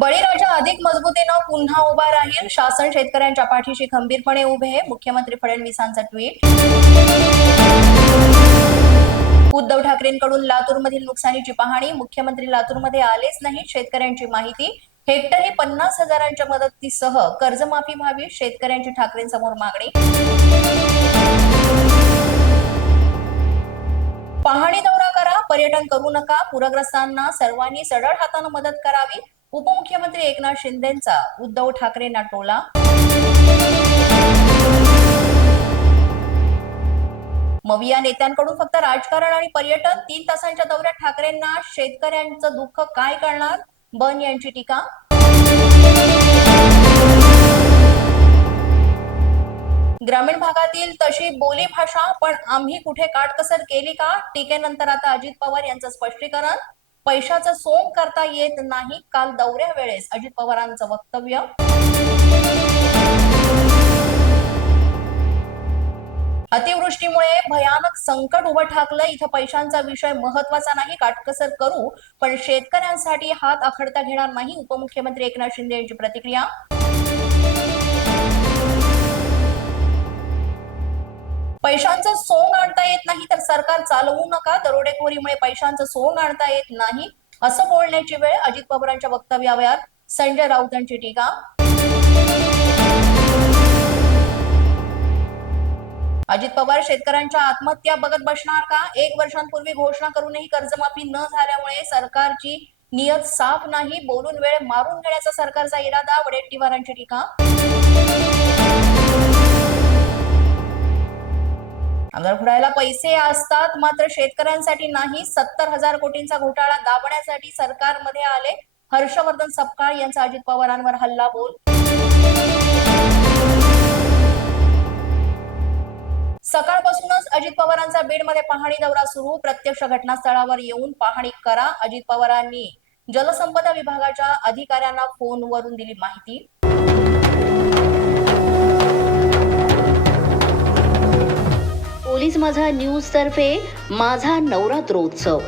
बळीराजा अधिक मजबूतीनं पुन्हा उभा राहील. शासन शेतकऱ्यांच्या पाठीशी खंबीरपणे उभे आहे. मुख्यमंत्री फडणवीसांचं ट्विट. उद्धव ठाकरेंकडून लातूरमधील नुकसानीची पाहणी. मुख्यमंत्री लातूरमध्ये आलेच नाही शेतकऱ्यांची माहिती. हेक्टरी पन्नास हजारांच्या मदतीसह कर्जमाफी व्हावी शेतकऱ्यांची ठाकरेंसमोर मागणी. पाहणी दौरा करा पर्यटन करू नका. पूरग्रस्तांना सर्वांनी सढळ हातानं मदत करावी. उपमुख्यमंत्री एकनाथ शिंदेचा उद्धव ठाकरेंना टोला मविया नेत्यांकडून फक्त राजकारण आणि पर्यटन तीन तासांच्या दौऱ्यात ठाकरेंना शेतकऱ्यांचं दुःख काय करणार? बन यांची टीका. ग्रामीण भागातील तशी बोली भाषा पण आम्ही कुठे काटकसर केली का? टीकेनंतर आता अजित पवार यांचं स्पष्टीकरण. पैशाचं सोंग करता येत नाही काल दौऱ्या वेळेस. अजित पवारांचं वक्तव्य. अतिवृष्टीमुळे भयानक संकट उभं ठाकलं इथं पैशांचा विषय महत्त्वाचा नाही काटकसर करू. पण शेतकऱ्यांसाठी हात आखडता घेणार नाही उपमुख्यमंत्री एकनाथ शिंदे यांची प्रतिक्रिया. पैशांचं सोंग आणता येत नाही तर सरकार चालवू नका. दरोडेखोरीमुळे पैशांचं सोंग आणता येत नाही असं बोलण्याची वेळ अजित पवारांच्या वक्तव्यावर. संजय राऊतांची टीका. अजित पवार शेतकऱ्यांच्या आत्महत्या बघत बसणार का? एक वर्षांपूर्वी घोषणा करूनही कर्जमाफी न झाल्यामुळे सरकारची नियत साफ नाही. बोलून वेळ मारून घेण्याचा सरकारचा इरादा. वडेट्टीवारांची टीका. आमदार पैसे असतात मात्र शेतकऱ्यांसाठी नाही. सत्तर हजार कोटींचा घोटाळा दाबण्यासाठी सरकारमध्ये आले हर्षवर्धन सपकाळ यांचा अजित पवारांवर हल्ला बोल. सकाळपासूनच अजित पवारांचा बीडमध्ये पाहणी दौरा सुरू. प्रत्यक्ष घटनास्थळावर येऊन पाहणी करा अजित पवारांनी जलसंपदा विभागाच्या अधिकाऱ्यांना फोनवरून दिली माहिती. माझा न्यूज तर्फे माझा नवरात्रोत्सव.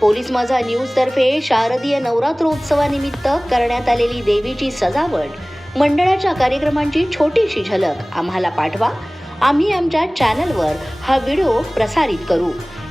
पोलीस माझा न्यूज तर्फे शारदीय नवरात्रोत्सवानिमित्त करण्यात आलेली देवीची सजावट मंडळाच्या कार्यक्रमांची छोटीशी झलक आम्हाला पाठवा. आम्ही आमच्या चॅनलवर हा व्हिडिओ प्रसारित करू.